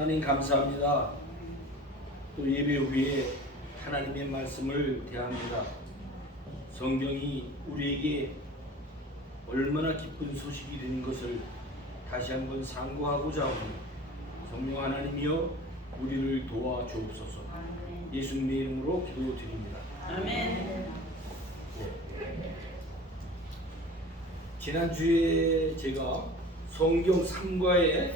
하나님 감사합니다. 또 예배 후에 하나님의 말씀을 대합니다. 성경이 우리에게 얼마나 기쁜 소식이 되는 것을 다시 한번 상고하고자 하오니 성령 하나님이여 우리를 도와주옵소서. 예수님의 이름으로 기도드립니다. 아멘. 지난주에 제가 성경 3과의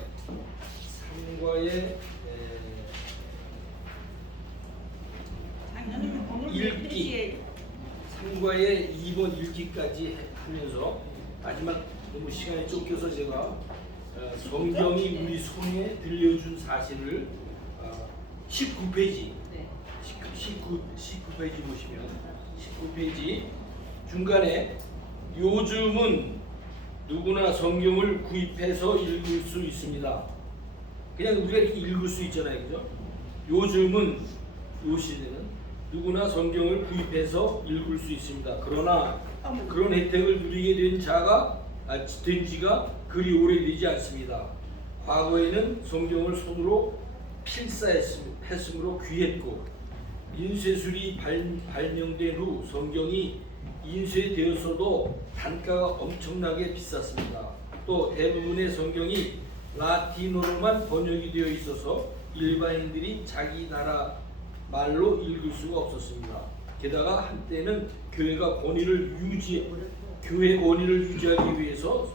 읽기 3과의 2번 읽기까지 하면서 마지막 너무 시간이 쫓겨서 제가 성경이 우리 손에 들려준 사실을 19페이지 19페이지 보시면 19페이지 중간에 요즘은 누구나 성경을 구입해서 읽을 수 있습니다. 그냥 우리가 이렇게 읽을 수 있잖아요, 그죠? 요즘은 요 시대는 누구나 성경을 구입해서 읽을 수 있습니다. 그러나 그런 혜택을 누리게 된 지가 그리 오래되지 않습니다. 과거에는 성경을 손으로 필사했으므로 귀했고 인쇄술이 발명된 후 성경이 인쇄되었어도 단가가 엄청나게 비쌌습니다. 또 대부분의 성경이 라틴어로만 번역이 되어 있어서 일반인들이 자기 나라 말로 읽을 수가 없었습니다. 게다가 한때는 교회 권위를 유지하기 위해서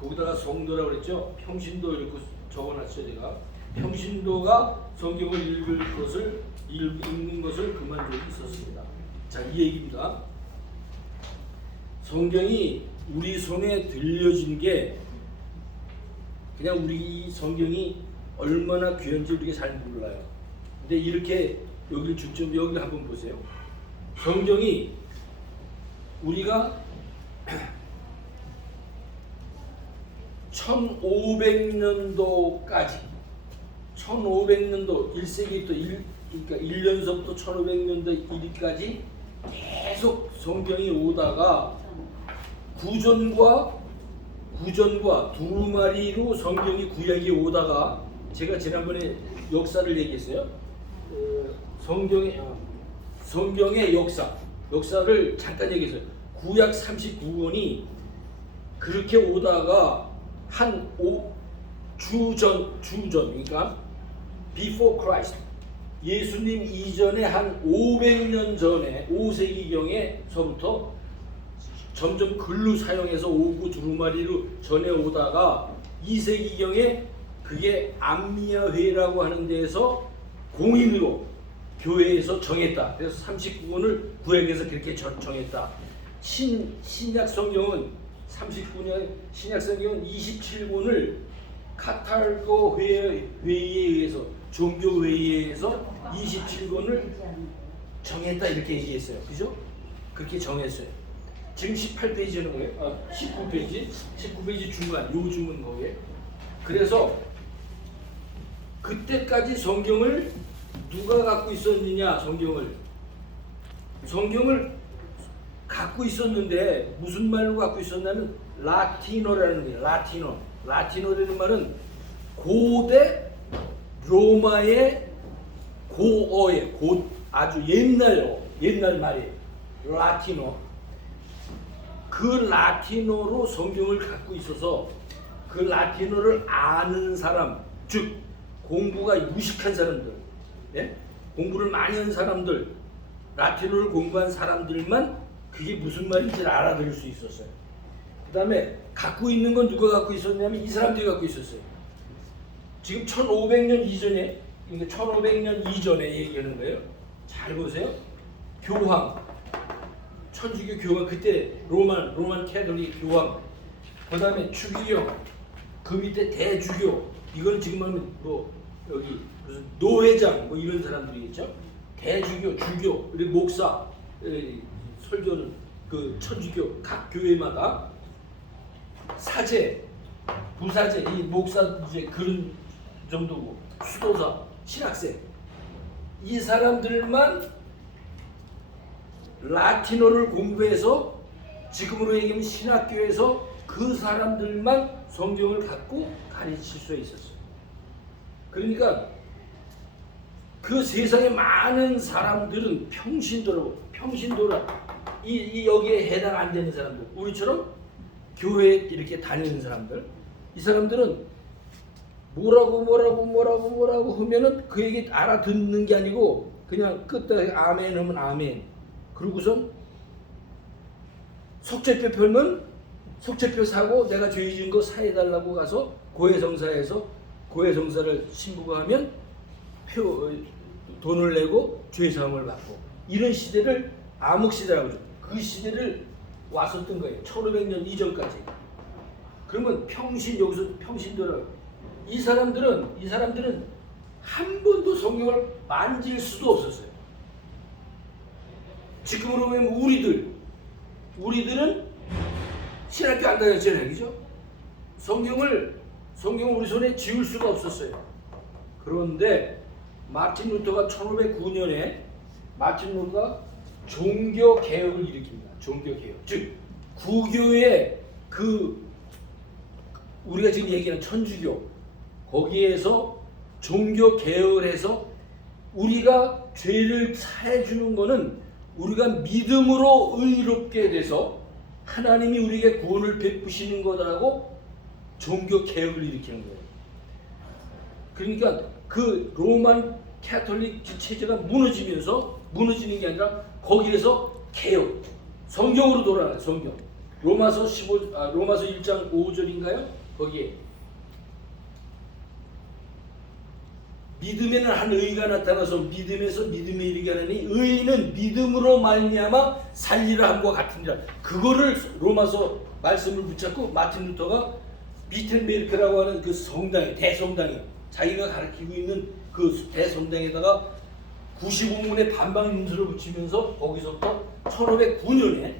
거기다가 성도라고 그랬죠. 평신도 이렇게 적어놨죠. 제가 평신도가 성경을 읽는 것을 그만 적이 있었습니다. 자, 이 얘기입니다. 성경이 우리 손에 들려진 게 그냥 우리 성경이 얼마나 귀한지 우리가 잘 몰라요. 근데 이렇게 여기를 중점 여기 한번 보세요. 성경이 우리가 1500년도까지 1500년도 1세기부터 그러니까 1년서부터 1500년도 1위까지 계속 성경이 오다가 구전과 두루마리로 성경이 구약이 오다가 제가 지난번에 역사를 얘기했어요. 성경의 역사를 잠깐 얘기했어요. 구약 39권이 그렇게 오다가 한 주전 그러니까 before Christ 예수님 이전에 한 500년 전에 5세기경에서부터 점점 글로 사용해서 오고 두루마리로 전해 오다가 2세기경에 그게 암미야회라고 하는 데에서 공인으로 교회에서 정했다. 그래서 39권을 구약에서 그렇게 정했다. 신약 성경은 39년 신약 성경은 27권을 카탈고 회의에 의해서 종교 회의에 의해서 27권을 정했다 이렇게 얘기했어요. 그죠? 그렇게 정했어요. 지금 18페이지는 거예요. 19페이지 중간 요즘은 거예요. 그래서 그때까지 성경을 누가 갖고 있었느냐? 성경을 갖고 있었는데 무슨 말로 갖고 있었냐면 라틴어라는 거예요. 라틴어라는 말은 고대 로마의 고어예요. 아주 옛날 말이에요. 라틴어. 그 라틴어로 성경을 갖고 있어서 그 라틴어를 아는 사람, 즉 공부가 유식한 사람들, 공부를 많이 한 사람들, 라틴어를 공부한 사람들만 그게 무슨 말인지 알아들을 수 있었어요. 그 다음에 갖고 있는 건 누가 갖고 있었냐면 이 사람들이 갖고 있었어요. 지금 1500년 이전에, 그러니까 1500년 이전에 얘기하는 거예요. 잘 보세요. 교황, 천주교 교황, 그때 로만 캐톨릭 교황, 그 다음에 추기경, 그 밑에 대주교, 이건 지금 하면 여기 무슨 노회장 이런 사람들이겠죠. 대주교, 주교, 그리고 목사, 설교는 그 천주교 각 교회마다 사제, 부사제, 이 목사 이제 그런 정도고 수도사, 신학생 이 사람들만 라틴어를 공부해서 지금으로 얘기하면 신학교에서 그 사람들만 성경을 갖고 가르칠 수 있었어요. 그러니까 그 세상에 많은 사람들은 평신도로 이 여기에 해당 안 되는 사람들, 우리처럼 교회에 이렇게 다니는 사람들, 이 사람들은 뭐라고 하면은 그 얘기 알아듣는 게 아니고 그냥 끝에 아멘 하면 아멘. 그러고선 속죄표 펴면 속죄표 사고 내가 죄 지은 거 사해달라고 가서 고해성사에서 고해성사를 신부가 하면 돈을 내고 죄사함을 받고, 이런 시대를 암흑시대라고 하죠. 그 시대를 왔었던 거예요. 1500년 이전까지. 그러면 여기서 평신도라고. 이 사람들은 한 번도 성경을 만질 수도 없었어요. 지금으로 보면 우리들은 신학교 안 다녔잖아요, 그죠? 성경을 우리 손에 쥐울 수가 없었어요. 그런데 마틴 루터가 1509년에 마틴 루터가 종교 개혁을 일으킵니다. 종교 개혁, 즉 구교의 우리가 지금 얘기하는 천주교, 거기에서 종교 개혁을 해서 우리가 죄를 사해 주는 거는 우리가 믿음으로 의롭게 돼서 하나님이 우리에게 구원을 베푸시는 거다라고 종교 개혁을 일으키는 거예요. 그러니까 그 로만 캐톨릭 체제가 무너지는 게 아니라 거기에서 개혁, 성경으로 돌아가요. 성경. 로마서 1장 5절인가요? 거기에 믿음에는 한 의가 나타나서 믿음에서 믿음에 이르게 하느니 의인은 믿음으로 말미암아 살리라 함과 같으니라. 그거를 로마서 말씀을 붙잡고 마틴 루터가 비텐베르크라고 하는 그 대성당에 자기가 가르치고 있는 그 대성당에다가 95문의 반박 문서를 붙이면서 거기서부터 1509년에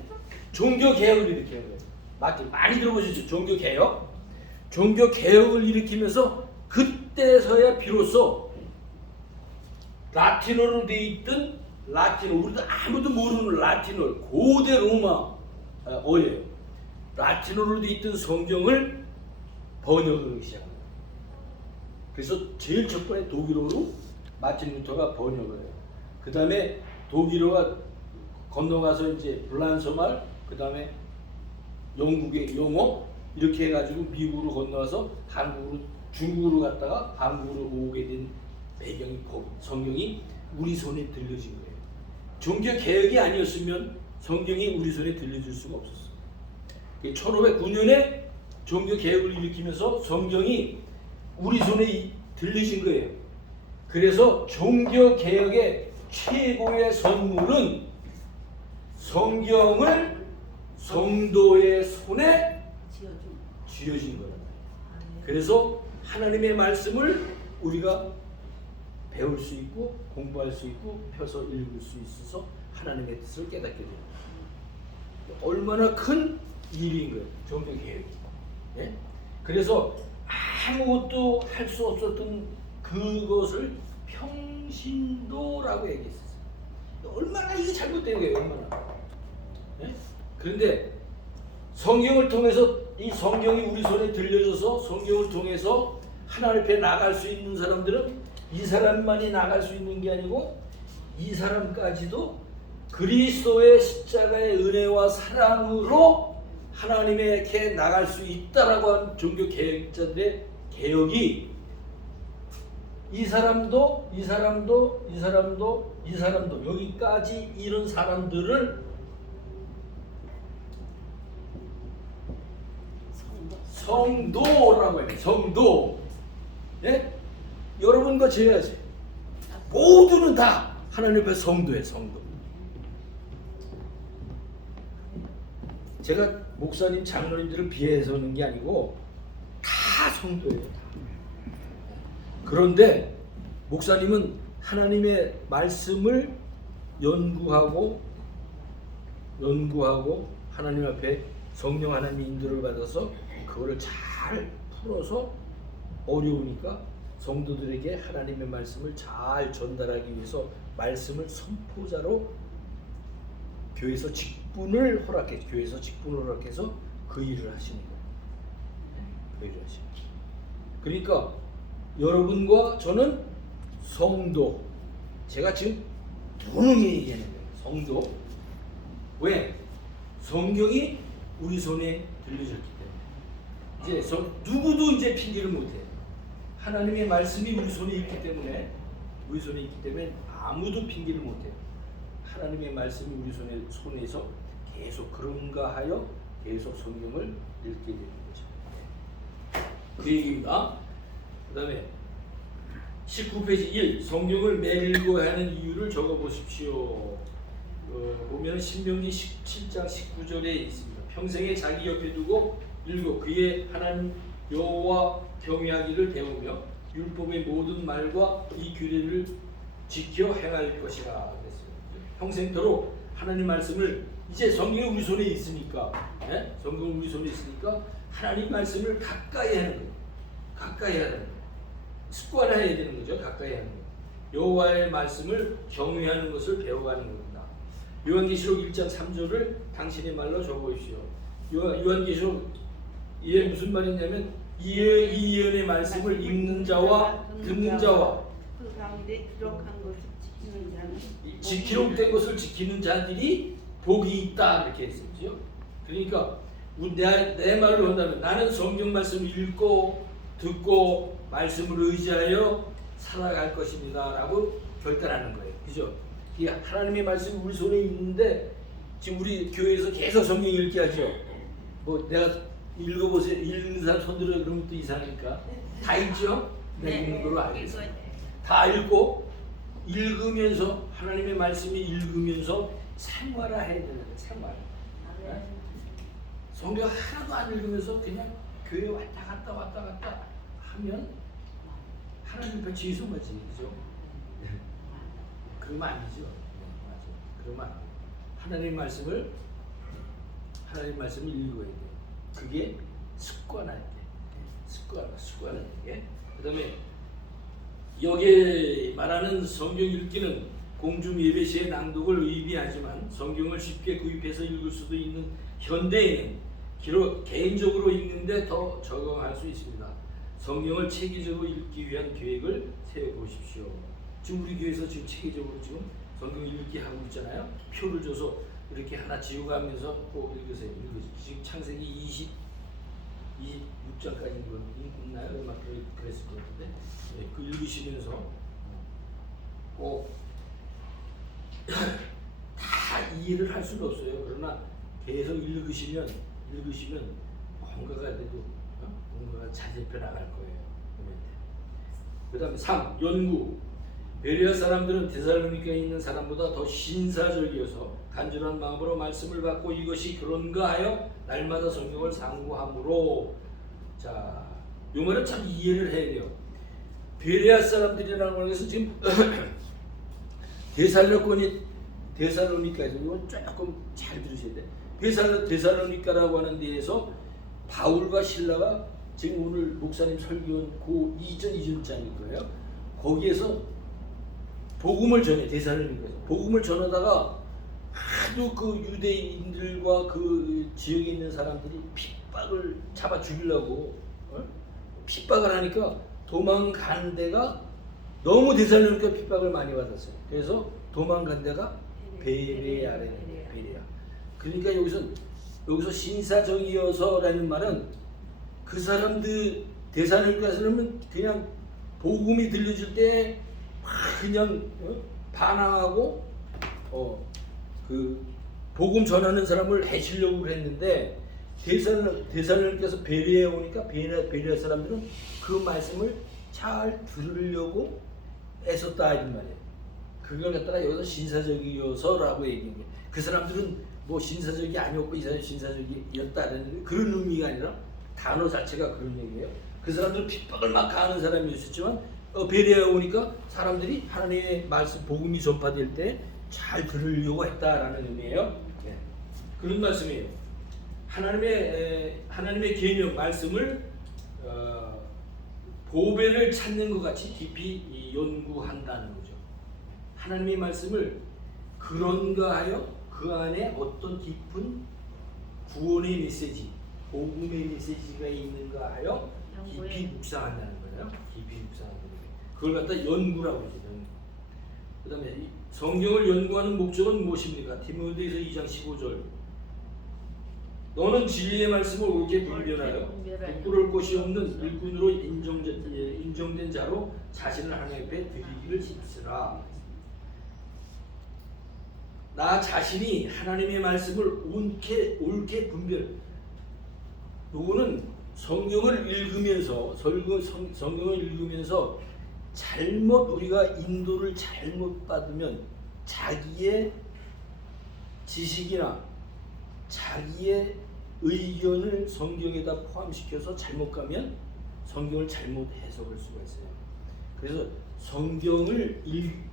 종교 개혁을 일으키는 거예요. 많이 들어보셨죠? 종교 개혁을 일으키면서 그때서야 비로소 라틴어로 돼 있던 우리도 아무도 모르는 라틴어, 고대 로마어예요. 라틴어로 돼 있던 성경을 번역을 시작합니다. 그래서 제일 첫 번에 독일어로 마틴 루터가 번역을 해요. 그 다음에 독일어가 건너가서 이제 불란서말, 그 다음에 영국의 영어, 이렇게 해가지고 미국으로 건너와서 중국으로 갔다가 한국으로 오게 된 배경이 성경이 우리 손에 들려진 거예요. 종교 개혁이 아니었으면 성경이 우리 손에 들려질 수가 없었어요. 1509년에 종교 개혁을 일으키면서 성경이 우리 손에 들려진 거예요. 그래서 종교 개혁의 최고의 선물은 성경을 성도의 손에 쥐어진 거예요. 그래서 하나님의 말씀을 우리가 배울 수 있고 공부할 수 있고 펴서 읽을 수 있어서 하나님의 뜻을 깨닫게 됩니다. 얼마나 큰 일인 거예요, 종교 개혁이. 예? 그래서 아무것도 할 수 없었던 그것을 평신도라고 얘기했어요. 얼마나 이게 잘못된 거예요, 얼마나. 예? 그런데 성경을 통해서 이 성경이 우리 손에 들려져서 성경을 통해서 하나님 앞에 나갈 수 있는 사람들은 이 사람만이 나갈 수 있는 게 아니고 이 사람까지도 그리스도의 십자가의 은혜와 사랑으로 하나님에게 나갈 수 있다라고 한 종교 개혁자들의 개혁이 이 사람도 여기까지 이런 사람들을 성도라고 해요. 성도. 예? 여러분과 제외하세요. 모두는 다 하나님 앞에 성도예요. 성도. 제가 목사님, 장로님들을 비해서는 게 아니고 다 성도예요. 그런데 목사님은 하나님의 말씀을 연구하고 하나님 앞에 성령 하나님의 인도를 받아서 그거를 잘 풀어서 어려우니까 성도들에게 하나님의 말씀을 잘 전달하기 위해서 말씀을 선포자로 교회에서 직분을 허락해서 그 일을 하시는 거예요. 그 일을 하시는 거예요. 그러니까 여러분과 저는 성도. 제가 지금 분명히 얘기하는 거예요. 성도. 왜? 성경이 우리 손에 들려졌기 때문에. 이제 누구도 이제 핑계를 못해요. 하나님의 말씀이 우리 손에 있기 때문에, 아무도 핑계를 못해요. 하나님의 말씀이 우리 손에서 계속 그런가 하여 계속 성경을 읽게 되는 거죠. 그 얘기입니다. 그 다음에 19페이지 1, 성경을 매일 읽어야 하는 이유를 적어보십시오. 보면 신명기 17장 19절에 있습니다. 평생에 자기 옆에 두고 읽어 그의 하나님 여호와 경외하기를 배우며 율법의 모든 말과 이 규례를 지켜 행할 것이라 그랬어요. 평생토록 하나님 말씀을, 이제 성경이 우리 손에 있으니까, 성경이 우리 손에 있으니까 하나님 말씀을 가까이 하는 거예요. 가까이 하는 거예요. 습관화해야 되는 거죠. 가까이 하는 거예요. 여호와의 말씀을 경외하는 것을 배워가는 겁니다. 요한계시록 1장 3절을 당신의 말로 적어보십시오. 요한계시록 이게 무슨 말이냐면 이 예언의 말씀을 읽는 자와 듣는 자와 그 가운데 기록한 것을 지키는 자는 기록된 것을 지키는 자들이 복이 있다 이렇게 했었죠. 그러니까 내 말로 한다면 나는 성경 말씀을 읽고 듣고 말씀을 의지하여 살아갈 것입니다라고 결단하는 거예요. 그죠? 이 하나님의 말씀이 우리 손에 있는데 지금 우리 교회에서 계속 성경 읽게 하죠. 뭐 내가 읽어보세요. 읽는 사람 손들어 그러면 또 이상하니까 다 읽죠? 내가 읽는 걸로 알겠어요. 다 읽고 읽으면서 하나님의 말씀이 읽으면서 생활화해야 되는 거예요. 생활. 네? 성경 하나도 안 읽으면서 그냥 교회 왔다 갔다 하면 하나님 별 죄송 맞지, 그죠? 그러면 아니죠. 맞아. 그러면 안 돼. 하나님 말씀을 읽어야 돼. 그게 습관할 때, 습관할 때. 그다음에 여기에 말하는 성경 읽기는 공중 예배 시에 낭독을 의미하지만 성경을 쉽게 구입해서 읽을 수도 있는 현대에는 개인적으로 읽는데 더 적응할 수 있습니다. 성경을 체계적으로 읽기 위한 계획을 세워보십시오. 지금 우리 교회에서 지금 체계적으로 지금 성경 읽기 하고 있잖아요. 표를 줘서 이렇게 하나 지우가면서 꼭 읽으세요. 지금 창세기 26장까지 읽나요? 아마 그랬을 것 같은데 그 읽으시면서 꼭 다 이해를 할 수는 없어요. 그러나 계속 읽으시면 뭔가가 돼도 뭔가가 잘 잡혀 나갈 거예요. 그 다음에 3. 연구. 베레아 사람들은 데살로니가에 있는 사람보다 더 신사적이어서 간절한 마음으로 말씀을 받고 이것이 그런가 하여 날마다 성경을 상고함으로. 자, 이 말은 참 이해를 해야 돼요. 베레아 사람들이라는 것은 지금 데살로니가에서 이건 조금 잘 들으셔야 돼. 데살로니가라고 하는 데에서 바울과 실라가 지금 오늘 목사님 설교한 그 이전장일 거예요. 거기에서 복음을 전해. 데살로니가에서 복음을 전하다가 하도 그 유대인들과 그 지역에 있는 사람들이 핍박을 잡아 죽이려고 핍박을 하니까 도망간 데가 너무 데살로니가 핍박을 많이 받았어요. 그래서 도망간 데가 베레아래요. 베레아. 그러니까 여기서 신사적이어서라는 말은 그 사람들 데살로니가에서는 그냥 복음이 들려줄 때 그냥 반항하고 그 복음 전하는 사람을 해치려고 했는데 데살로니가에서 베레아에 오니까 베레아 사람들은 그 말씀을 잘 들으려고 애썼다 이런 말이에요. 그걸 갖다가 여기서 신사적이어서라고 얘기한 거예요. 그 사람들은 뭐 신사적이 아니었고 이 사람이 신사적이었다는 그런 의미가 아니라 단어 자체가 그런 얘기예요. 그 사람들은 핍박을 막 가하는 사람이었지만 베레아에 오니까 사람들이 하나님의 말씀 복음이 전파될 때 잘 들으려고 했다라는 의미예요. 네. 그런 말씀이에요. 하나님의 계명 말씀을 보배를 찾는 것 같이 깊이 연구한다는 거죠. 하나님의 말씀을 그런가 하여 그 안에 어떤 깊은 구원의 메시지, 복음의 메시지가 있는가 하여 깊이 묵상한다는 거예요. 그러잖아요. 깊이 묵상하는 거. 그걸 갖다 연구라고 그러죠. 연구. 그다음에 이 성경을 연구하는 목적은 무엇입니까? 디모데후서 2장 15절. 너는 진리의 말씀을 옳게 분별하여 부끄러울 것이 없는 일꾼으로 인정된 자로 자신을 하나님 앞에 드리기를 힘쓰라. 나 자신이 하나님의 말씀을 옳게 분별. 요거는 성경을 읽으면서 성경을 읽으면서 우리가 인도를 잘못 받으면 자기의 지식이나 자기의 의견을 성경에다 포함시켜서 잘못 가면 성경을 잘못 해석할 수가 있어요. 그래서 성경을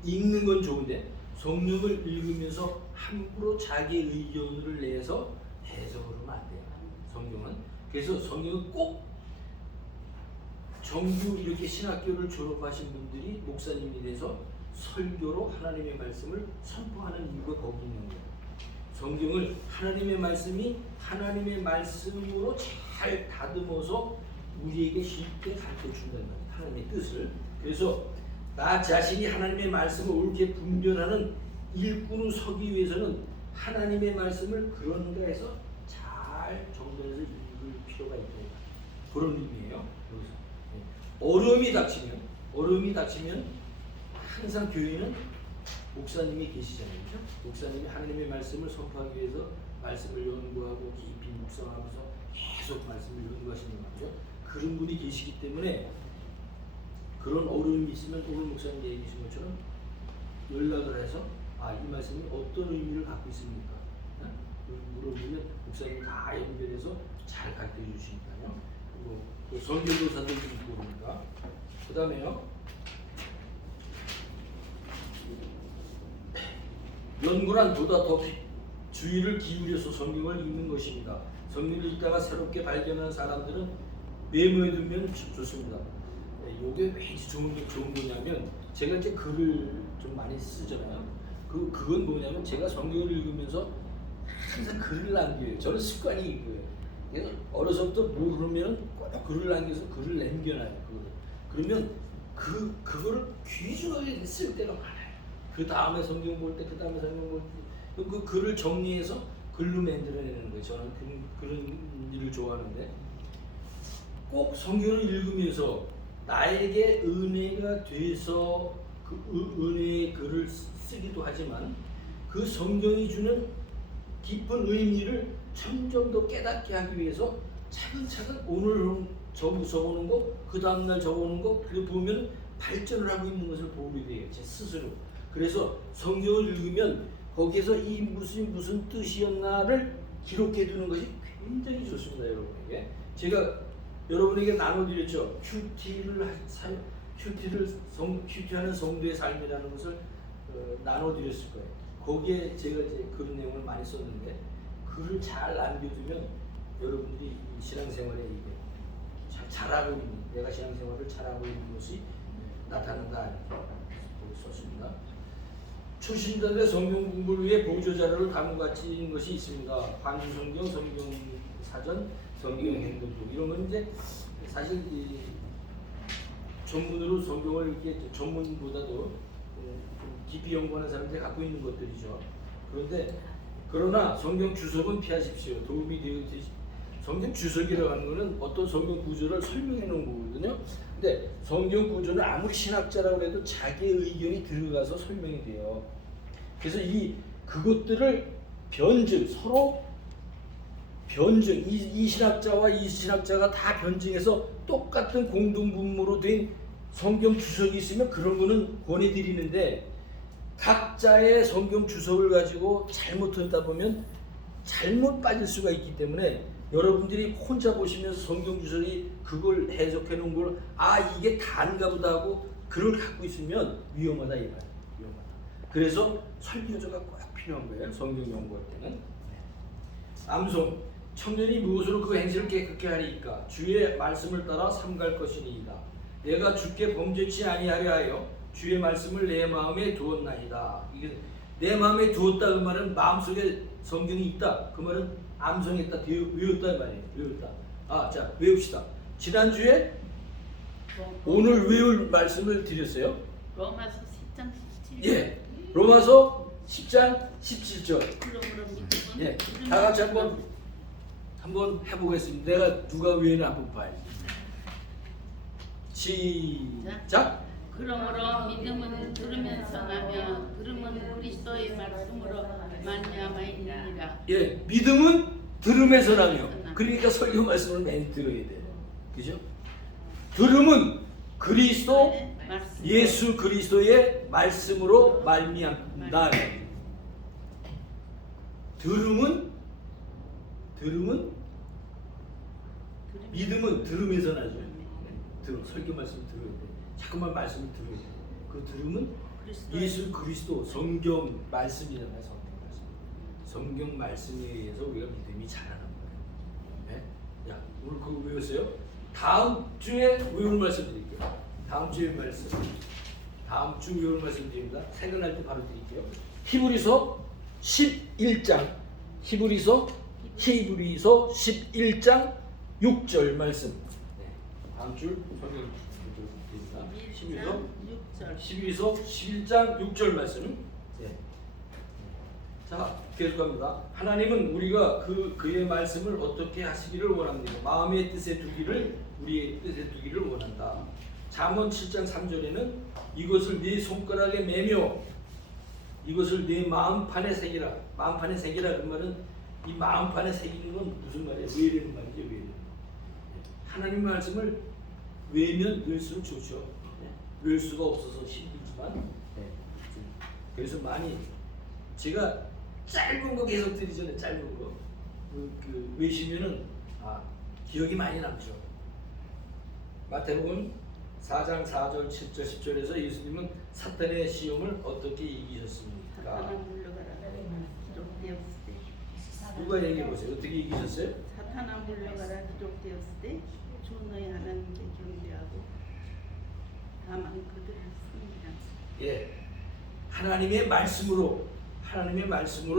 읽는 건 좋은데 성경을 읽으면서 함부로 자기의 의견을 내서 해석을 하면 안 돼요. 성경은. 그래서 성경은 꼭 정규 이렇게 신학교를 졸업하신 분들이 목사님이 돼서 설교로 하나님의 말씀을 선포하는 이유가 거기 있는 거예요. 성경을 하나님의 말씀이 하나님의 말씀으로 잘 다듬어서 우리에게 쉽게 가르쳐 준다는 거예요. 하나님의 뜻을. 그래서 나 자신이 하나님의 말씀을 옳게 분별하는 일꾼으로 서기 위해서는 하나님의 말씀을 그런가 해서 잘 정돈해서 읽을 필요가 있다. 그런 의미예요. 어려움이 닥치면 항상 교회는 목사님이 계시잖아요. 그렇죠? 목사님이 하나님의 말씀을 선포하기 위해서 말씀을 연구하고 깊이 묵상하면서 계속 말씀을 연구하시는 거죠. 그런 분이 계시기 때문에 그런 어려움이 있으면 오늘 목사님 얘기하신 것처럼 연락을 해서 이 말씀이 어떤 의미를 갖고 있습니까? 물어보면 목사님이 다 연결해서 잘 가르쳐 주시니까요. 그리고 그 선교도사들도 있고 그러니까. 그 다음에요. 연구란 보다 더 주의를 기울여서 성경을 읽는 것입니다. 성경을 읽다가 새롭게 발견하는 사람들은 메모해 두면 좋습니다. 이게 왜 좋은 거냐면 제가 이제 글을 좀 많이 쓰잖아요. 그건 뭐냐면 제가 성경을 읽으면서 항상 글을 남겨요. 저는 습관이 있고요. 그래서 어려서부터 뭐 그러면 꼭 글을 남겨서 글을 남겨놔요. 그러면 그거를 귀중하게 쓸 때가 많아요. 그 다음에 성경 볼 때, 그 다음에 성경 볼 때 그 글을 정리해서 글로 만들어내는 거예요. 저는 그런 일을 좋아하는데 꼭 성경을 읽으면서 나에게 은혜가 돼서 그 은혜의 글을 쓰기도 하지만 그 성경이 주는 깊은 의미를 점점 더 깨닫게 하기 위해서 차근차근 오늘 적어오는 거, 그 다음날 적어오는 거, 그거 보면 발전을 하고 있는 것을 보게 돼요. 제 스스로. 그래서 성경을 읽으면 거기에서 이 무슨 뜻이었나를 기록해 두는 것이 굉장히 좋습니다. 여러분에게. 제가 여러분에게 나눠드렸죠. 큐티하는 성도의 삶이라는 것을 나눠드렸을 거예요. 거기에 제가 이제 그런 내용을 많이 썼는데 글을 잘 남겨두면 여러분들이 신앙생활에 이게 잘하고 있는, 내가 신앙생활을 잘하고 있는 것이 나타난다 이렇게 썼습니다. 초신자들의 성경 공부를 위해 보조 자료를 다음과 같이 것이 있습니다. 관주성경, 성경사전, 성경행동록 이런 건 이제 사실 이 전문으로 성경을 이렇게 전문보다도 좀 깊이 연구하는 사람들이 갖고 있는 것들이죠. 그러나 성경 주석은 피하십시오. 도움이 되듯이 성경 주석이라고 하는 것은 어떤 성경 구조를 설명해 놓은 거거든요. 근데 성경 구조는 아무리 신학자라고 해도 자기의 의견이 들어가서 설명이 돼요. 그래서 그것들을 서로 변증, 이 신학자와 이 신학자가 다 변증해서 똑같은 공동분모로 된 성경 주석이 있으면 그런 거는 권해드리는데 각자의 성경 주석을 가지고 잘못하다 보면 잘못 빠질 수가 있기 때문에 여러분들이 혼자 보시면서 성경 주석이 그걸 해석해 놓은 걸 이게 다인가 보다 하고 그걸 갖고 있으면 위험하다 이 말이에요. 위험하다. 그래서 설교조가 꼭 필요한 거예요. 성경 연구할 때는. 암송 청년이 무엇으로 그 행실을 깨끗게 하리까? 주의 말씀을 따라 삼갈 것이니이다. 내가 주께 범죄치 아니하려 하여 주의 말씀을 내 마음에 두었나이다. 이게 내 마음에 두었다 그 말은 마음속에 성경이 있다. 그 말은 암송했다, 외웠다 이 말이에요. 외웠다. 자 외웁시다. 지난주에 오늘 외울 말씀을 드렸어요. 로마서 10장 17절. 예, 로마서 10장 17절. 그러므로 믿음은 예, 들으면 다 같이 한번 해보겠습니다. 내가 누가 외에는 한번 봐야지. 시작. 그러므로 믿음은 들으면서 나며 들음은 그리스도의 말씀으로 말미암아이니라. 예, 믿음은 들음에서 나며. 그러니까 설교 말씀을 많이 들어야 돼요. 그죠? 들음은 그리스도 말씀. 예수 그리스도의 말씀으로 말미암다. 들음은 믿음은 들음에서 나죠. 들음 설교 말씀 들어야 돼. 자꾸만 말씀을 들어야 돼. 그 들음은 그리스도. 예수 그리스도 성경 말씀이잖아요. 성경 말씀에 의해서 우리가 믿음이 자라는 거예요. 네? 야, 오늘 그거 외웠어요? 다음 주에 외울 말씀 드릴게요. 다음 주에 말씀. 다음 주 외울 말씀 드립니다. 퇴근할 때 바로 드릴게요. 히브리서 11장. 히브리서 11장 6절 말씀. 네. 다음 주 성경 드립니다. 11서 11장 6절 말씀. 네. 자, 계속합니다. 하나님은 우리가 그의 말씀을 어떻게 하시기를 원합니다. 마음의 뜻에 두기를 우리의 뜻에 두기를 원한다. 잠언 7장 3절에는 이것을 네 손가락에 매며 이것을 네 마음판에 새기라. 마음판에 새기라 그 말은 이 마음판에 새기는 건 무슨 말이에요? 외우는 말이죠. 외우는. 하나님 말씀을 외우면 외울수록 좋죠. 외울 수가 없어서 힘들지만 그래서 많이 제가 짧은 거 계속 드리잖아요. 짧은 거 외우시면은 기억이 많이 남죠. 마태복음 4장 4절 7절 10절에서 예수님은 사탄의 시험을 어떻게 이기셨습니까? 사탄아 물러가라. 기록되었을 때. 누가 얘기해 보세요. 어떻게 이기셨어요? 사탄아 물러가라. 기록되었을 때 주 너희 하나님께 경배하고 다만 그들을 섬기라. 예, 하나님의 말씀으로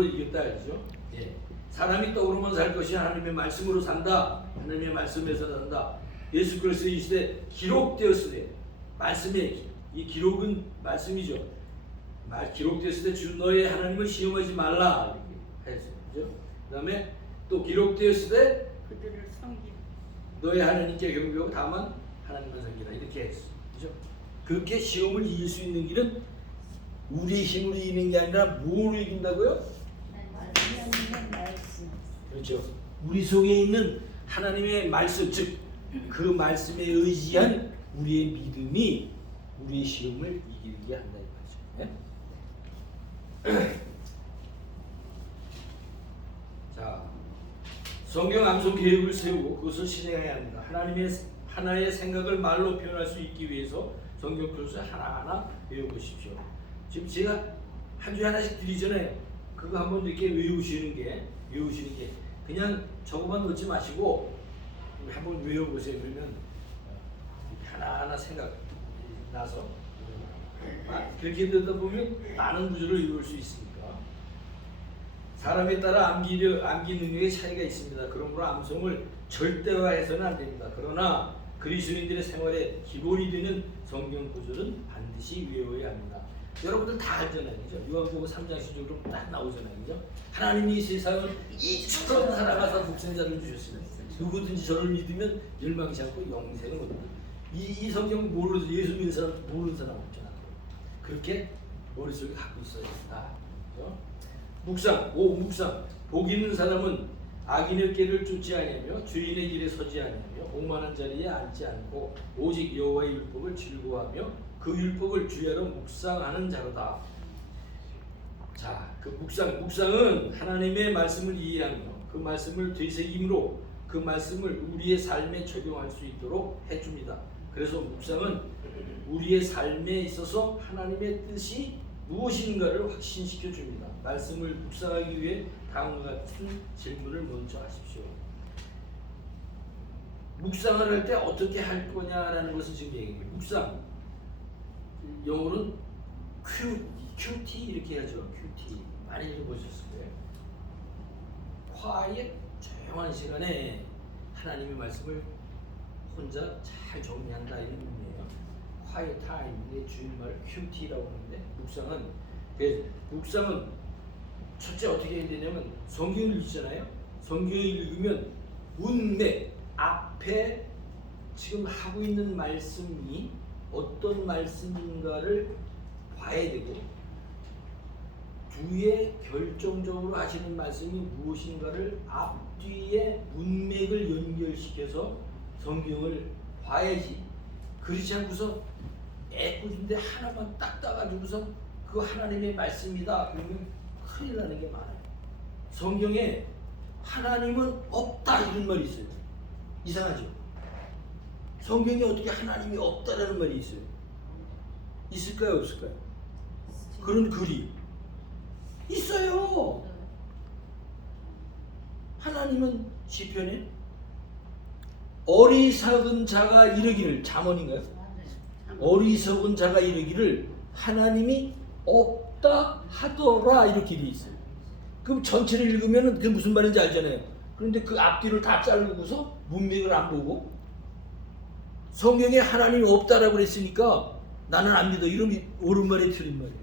이겼다 그죠? 예, 사람이 떡으로만 살 것이 하나님의 말씀으로 산다. 하나님의 말씀에서 산다. 예수 그리스도의 이 시대 기록되었을 때 말씀의 이 기록은 말씀이죠. 기록되었을 때 주 너의 하나님을 시험하지 말라 이렇게 했어요. 그죠? 그다음에 또 기록되었을 때 그들을 섬기라. 너의 하나님께 경배하고 다만 하나님만 섬기라 이렇게 했어. 그죠? 그렇게 시험을 이길 수 있는 길은 우리 힘으로 이기는 게 아니라 뭐로 이긴다고요? 하나님의 말씀. 그렇죠. 우리 속에 있는 하나님의 말씀, 즉 그 말씀에 의지한 우리의 믿음이 우리의 시험을 이기게 한다 이 말이죠. 네? 자, 성경 암송 계획을 세우고 그것을 실행해야 합니다. 하나의 생각을 말로 표현할 수 있기 위해서 성경 교수 하나하나 외워보십시오. 지금 제가 한 주에 하나씩 드리잖아요. 그거 한번 이렇게 외우시는 게 그냥 적어만 놓지 마시고 한번 외워보세요. 그러면 하나하나 생각 나서 그렇게 되다 보면 많은 구절을 외울 수 있으니까. 사람에 따라 암기 능력의 차이가 있습니다. 그러므로 암송을 절대화해서는 안 됩니다. 그러나 그리스도인들의 생활에 기본이 되는 성경 구절은 반드시 외워야 합니다. 여러분들 다 알잖아요. 그죠? 요한복음 3장 10절로 딱 나오잖아요. 그죠? 하나님이 이 세상을 이처럼 사랑하사 독생자를 주셨습니다. 누구든지 저를 믿으면 멸망치 않고 영생을 얻는다. 이 성경 모르는 예수 믿는 사람 모르는 사람 없잖아. 그렇게 머릿속에 갖고 있어야 된다. 그죠? 묵상. 복 있는 사람은 악인의 길을 쫓지 아니하며 주인의 길에 서지 아니하며 오만한 자리에 앉지 않고 오직 여호와의 율법을 즐거워하며 그 율법을 주야로 묵상하는 자로다. 자, 그 묵상은 하나님의 말씀을 이해하며 그 말씀을 되새김으로 그 말씀을 우리의 삶에 적용할 수 있도록 해줍니다. 그래서 묵상은 우리의 삶에 있어서 하나님의 뜻이 무엇인가를 확신시켜 줍니다. 말씀을 묵상하기 위해 다음과 같은 질문을 먼저 하십시오. 묵상을 할 때 어떻게 할 거냐라는 것을 지금 얘기해요. 묵상. 영어로는 QT 이렇게 하죠. QT. 많이 읽어보셨을 거예요. quiet, 조용한 시간에 하나님의 말씀을 혼자 잘 정리한다 이런 의미예요. quiet time인데 주인말 QT라고 하는데 묵상은 첫째 어떻게 해야 되냐면 성경을 읽잖아요. 성경을 읽으면 문맥 앞에 지금 하고 있는 말씀이 어떤 말씀인가를 봐야 되고 뒤에 결정적으로 하시는 말씀이 무엇인가를 앞뒤에 문맥을 연결시켜서 성경을 봐야지. 그렇지 않고서 애꿎은데 하나만 딱 따가지고서 그 하나님의 말씀이다 그러면 큰일 나는 게 많아요. 성경에 하나님은 없다 이런 말이 있어요. 이상하죠? 성경에 어떻게 하나님이 없다라는 말이 있어요? 있을까요? 없을까요? 그런 글이 있어요. 하나님은 시편에 어리석은 자가 이르기를, 잠언인가요? 어리석은 자가 이르기를 하나님이 없다 하더라 이렇게 돼 있어요. 그럼 전체를 읽으면은 그게 무슨 말인지 알잖아요. 그런데 그 앞뒤를 다 자르고서 문맥을 안 보고 성경에 하나님이 없다라고 그랬으니까 나는 안 믿어. 이런 옳은 말이 틀린 말이에요.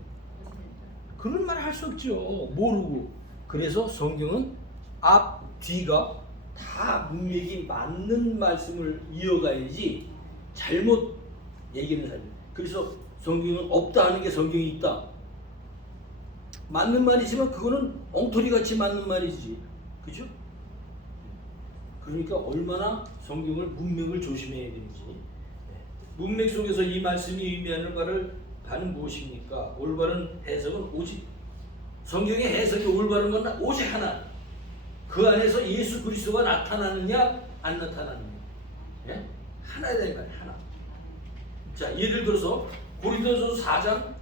그런 말 할 수 없죠. 모르고. 그래서 성경은 앞, 뒤가 다 문맥이 맞는 말씀을 이어가야지 잘못 얘기는 하죠. 그래서 성경은 없다 하는 게 성경이 있다. 맞는 말이지만 그거는 엉터리같이 맞는 말이지. 그죠? 그러니까 얼마나 성경을 문맥을 조심해야 되는지. 문맥 속에서 이 말씀이 의미하는 바는 무엇입니까? 올바른 해석은 오직 성경의 해석이 올바른 건 오직 하나. 그 안에서 예수 그리스도가 나타나느냐 안 나타나느냐. 예? 하나에 대한 말 하나. 자, 예를 들어서 고린도서 4장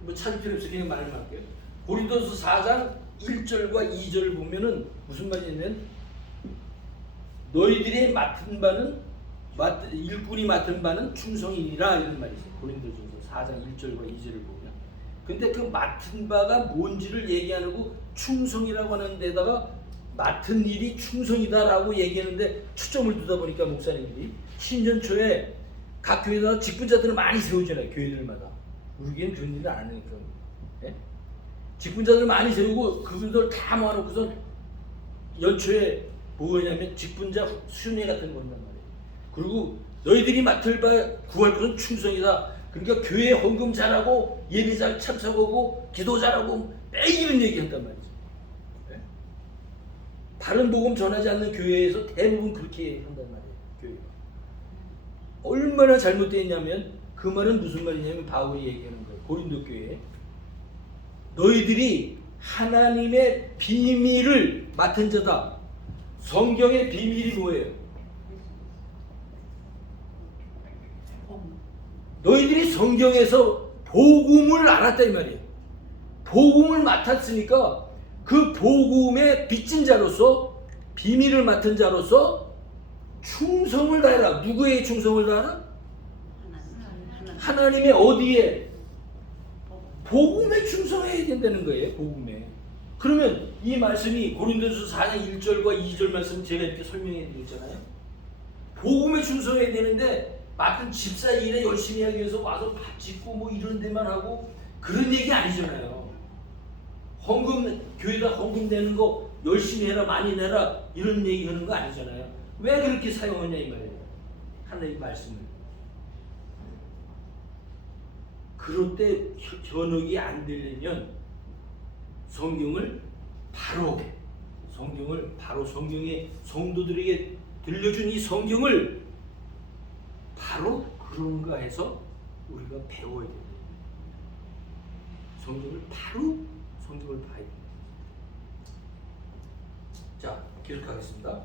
뭐 찾을 필요 없이 그냥 말을 할게요. 고린도서 4장 1절과 2절을 보면은 무슨 말이냐면 너희들이 맡은 바는 일꾼이 맡은 바는 충성이니라 이런 말이 있어요. 고린도전서 4장 1절과 2절을 보면. 근데 그 맡은 바가 뭔지를 얘기 안 하고 충성이라고 하는 데다가 맡은 일이 충성이다라고 얘기하는데 초점을 두다 보니까 목사님들이 신년 초에 각 교회에다 직분자들을 많이 세우잖아요. 교회들마다. 우리 교회는 그런 일을 안 하니까. 예? 직분자들을 많이 세우고 그분들 다 모아놓고서 연초에 뭐냐면 직분자 수련회 같은 거 한단 말이에요. 그리고 너희들이 맡을 바 구할 것은 충성이다. 그러니까 교회 헌금 잘하고 예배 잘 참석하고 기도 잘하고 매일 이런 얘기 한단 말이죠. 네? 바른 복음 전하지 않는 교회에서 대부분 그렇게 한단 말이에요. 교회가 얼마나 잘못되었냐면 그 말은 무슨 말이냐면 바울이 얘기하는 거예요. 고린도 교회에 너희들이 하나님의 비밀을 맡은 자다. 성경의 비밀이 뭐예요? 너희들이 성경에서 복음을 알았다 이 말이에요. 복음을 맡았으니까 그 복음의 빚진 자로서 비밀을 맡은 자로서 충성을 다해라. 누구의 충성을 다하라? 하나님의 어디에? 복음에 충성해야 된다는 거예요. 복음에. 그러면 이 말씀이 고린도서 4장 1절과 2절 말씀 제가 이렇게 설명해 드렸잖아요. 복음에 충성해야 되는데 맡은 집사 일에 열심히 하기 위해서 와서 밥 짓고 뭐 이런 데만 하고 그런 얘기 아니잖아요. 헌금 교회다 헌금 내는 거 열심히 해라 많이 내라 이런 얘기 하는 거 아니잖아요. 왜 그렇게 사용하냐 이 말이에요. 하나님의 말씀을. 그럴 때 현혹이 안 되려면 성경을 바로 성경의 성도들에게 들려준 이 성경을 바로 그런가 해서 우리가 배워야 됩니다. 성경을 봐야 됩니다. 자, 계속하겠습니다.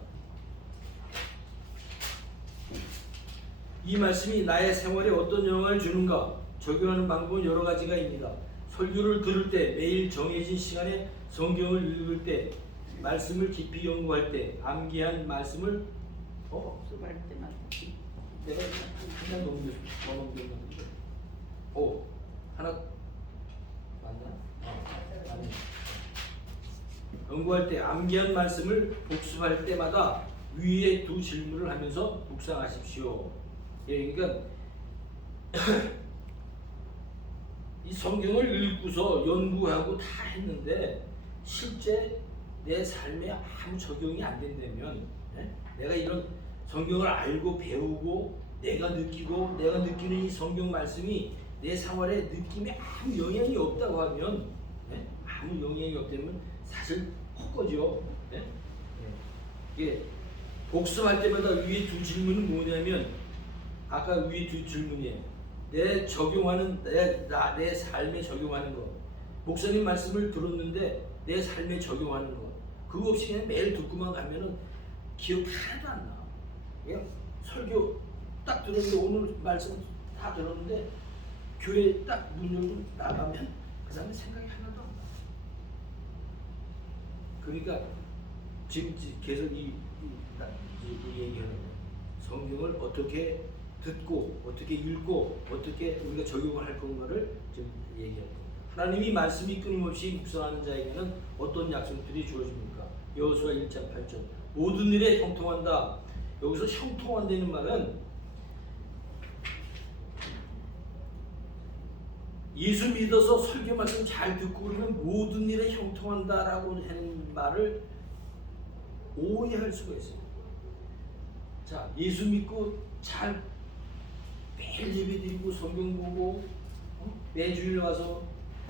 이 말씀이 나의 생활에 어떤 영향을 주는가? 적용하는 방법은 여러 가지가 있습니다. 설교를 들을 때, 매일 정해진 시간에 성경을 읽을 때, 말씀을 깊이 연구할 때, 암기한 말씀을 수고할 때마다 내가 그냥 넘겼는데 하나 맞나? 연구할 때 암기한 말씀을 복습할 때마다 위에 두 질문을 하면서 묵상하십시오. 예, 그러니까 이 성경을 읽고서 연구하고 다 했는데 실제 내 삶에 아무 적용이 안 된다면, 예? 내가 이런 성경을 알고 배우고 내가 느끼고 내가 느끼는 이 성경 말씀이 내 생활에 느낌에 아무 영향이 없다고 하면, 예? 아무 영향이 없다면 사실 헛거죠. 예? 예. 이게 복습할 때마다 위에 두 질문은 뭐냐면, 아까 위에 두 질문이에요. 내 적용하는 내 삶에 적용하는 거. 목사님 말씀을 들었는데 내 삶에 적용하는 거. 그거 없이 그냥 매일 듣고만 가면은 기억 하나도 안 나. 예? 설교 딱 들었는데 오늘 말씀 다 들었는데 교회 딱 문 열고 나가면 그 다음에 생각이 하나도 안 나. 그러니까 지금 계속 이 얘기하는 거예요. 성경을 어떻게 듣고 어떻게 읽고 어떻게 우리가 적용을 할 건가를 지금 얘기하는 거예요. 하나님이 말씀이 끊임없이 묵상하는 자에게는 어떤 약속들이 주어집니까? 여호수아 1장 8절 모든 일에 형통한다. 여기서 형통한다는 말은 예수 믿어서 설교 말씀 잘 듣고 그러면 모든 일에 형통한다라고 하는 말을 오해할 수가 있어요. 자, 예수 믿고 잘 매일 예배드리고 성경 보고 매주일 와서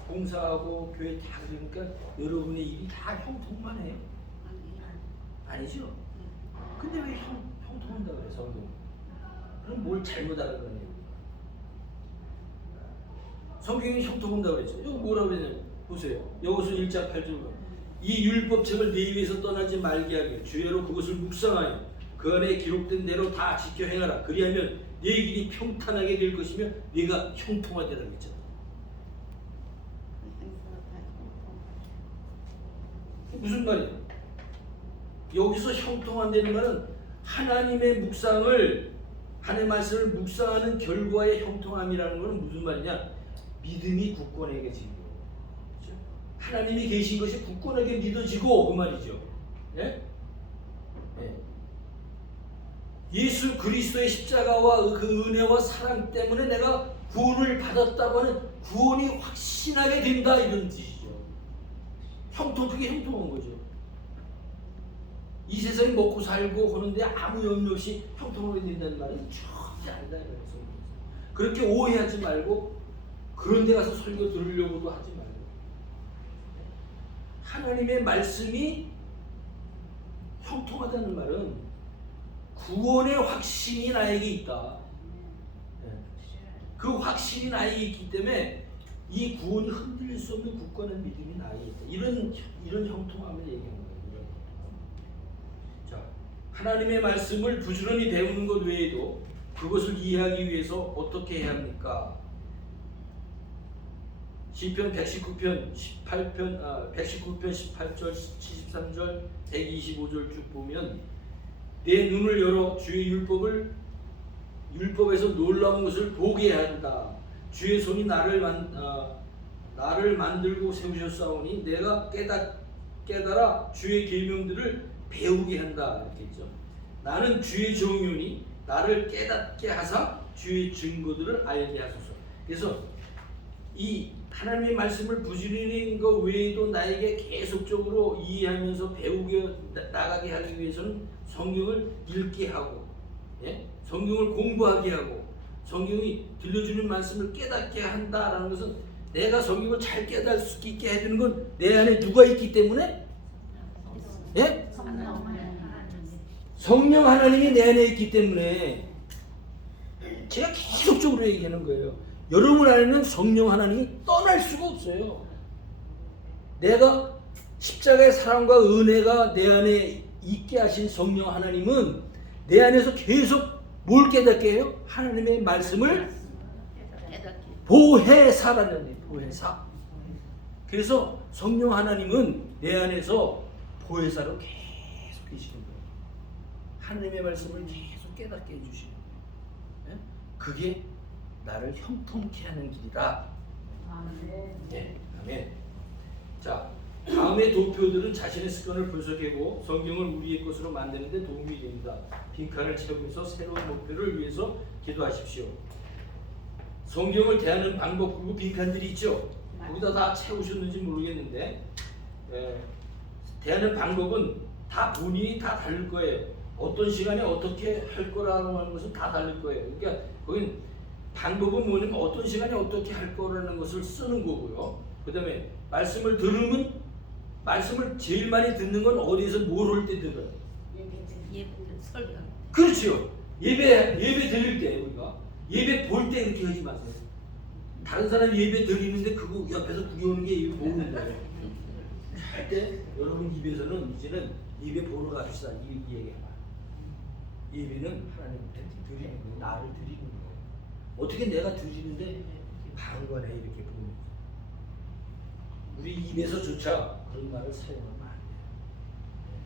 봉사하고 교회 다 그러니까 여러분의 일이 다 형통만 해요? 아니죠? 근데 왜 형통한다고 그래 성경? 그럼 뭘 잘못 알아들었냐? 성경이 형통한다고 그랬죠. 이거 뭐라고 그랬냐면 보세요. 여호수아 1장 8절 이 율법책을 네 입에서 떠나지 말게 하며 주야로 그것을 묵상하여 그 안에 기록된 대로 다 지켜 행하라. 그리하면 네 길이 평탄하게 될 것이며 네가 형통하리라 했잖아. 무슨 말이야? 여기서 형통한다는 말은 하나님의 묵상을 하나님의 말씀을 묵상하는 결과의 형통함이라는 것은 무슨 말이냐? 믿음이 굳건해지고 그렇죠? 하나님이 계신 것이 굳건하게 믿어지고 그 말이죠. 예? 예. 예수 그리스도의 십자가와 그 은혜와 사랑 때문에 내가 구원을 받았다고 하는 구원이 확신하게 된다 이런 뜻이죠. 그게 형통한 거죠. 이 세상에 먹고 살고 하는데 아무 염려 없이 형통하게 된다는 말은 절대 아니다. 그렇게 오해하지 말고 그런 데 가서 설교 들으려고도 하지 말고 하나님의 말씀이 형통하다는 말은 구원의 확신이 나에게 있다. 그 확신이 나에게 있기 때문에 이 구원이 흔들릴 수 없는 굳건한 믿음이 나에게 있다. 이런 형통함을 얘기하는 거예요. 자, 하나님의 말씀을 부지런히 배우는 것 외에도 그것을 이해하기 위해서 어떻게 해야 합니까? 시편 119편 18편 18절 73절 125절 쭉 보면 내 눈을 열어 주의 율법에서 놀라운 것을 보게 한다. 주의 손이 나를 만들고 세우셨사오니 내가 깨달아 주의 계명들을 배우게 한다. 이렇게 했죠. 나는 주의 종이오니 나를 깨닫게 하사 주의 증거들을 알게 하소서. 그래서 이 하나님의 말씀을 부지런히 것 외에도 나에게 계속적으로 이해하면서 배우게 나가게 하기 위해서는 성경을 읽게 하고, 예? 성경을 공부하게 하고, 성경이 들려주는 말씀을 깨닫게 한다라는 것은 내가 성경을 잘 깨달을 수 있게 해주는 건 내 안에 누가 있기 때문에, 예? 성령 하나님이 내 안에 있기 때문에 제가 계속적으로 얘기하는 거예요. 여러분 안에는 성령 하나님이 떠날 수가 없어요. 내가 십자가의 사랑과 은혜가 내 안에 있게 하신 성령 하나님은 내 안에서 계속 뭘 깨닫게 해요? 하나님의 말씀을 보혜사라는 보혜사. 그래서 성령 하나님은 내 안에서 보혜사로 계속 계시는 거예요. 하나님의 말씀을 계속 깨닫게 해주시는 거예요. 그게 나를 형통케 하는 길이다. 아멘. 네, 아멘. 자, 다음의 도표들은 자신의 습관을 분석하고 성경을 우리의 것으로 만드는 데 도움이 됩니다. 빈칸을 채우면서 새로운 목표를 위해서 기도하십시오. 성경을 대하는 방법, 그리고 빈칸들이 있죠. 거기다 다 채우셨는지 모르겠는데 대하는 방법은 다 본인이 다 다를 거예요. 어떤 시간에 어떻게 할 거라고 하는 것은 다 다를 거예요. 그러니까 거긴 방법은 뭐냐면 어떤 시간에 어떻게 할 거라는 것을 쓰는 거고요. 그 다음에 말씀을 들으면 말씀을 제일 많이 듣는 건 어디서 뭘 할 때 들어요? 예배 설교. 그렇죠. 예배 드릴 때 우리가 예배 볼 때 이렇게 하지 마세요. 다른 사람이 예배 드리는데 그거 옆에서 구경하는 게 이거 보는 거예요. 할 때 여러분 입에서는 이제는 예배 보러 갑시다. 이 얘기해봐. 예배는 하나님한테 드리는 거예요. 나를 드리는 거예요. 어떻게 내가 드리는데 방관해 이렇게 보는 거예요. 우리 입에서조차 그런 말을 사용하면 안 돼요.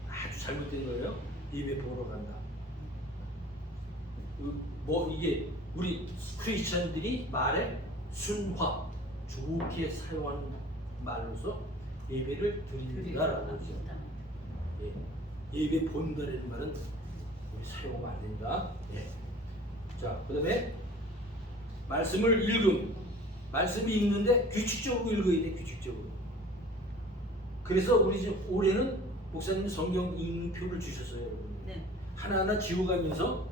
아주 잘못된 거예요. 예배 보러 간다. 뭐 이게 우리 크리스천들이 말에 순화 좋게 사용하는 말로서 예배를 드린다라고 하죠. 예배 본다라는 말은 우리 사용하면 안 된다. 예. 자, 그다음에 말씀을 말씀이 읽는데 규칙적으로 읽어야 돼. 규칙적으로. 그래서 우리 지금 올해는 목사님 성경 읽는 표를 주셨어요, 여러분. 네. 하나하나 지워가면서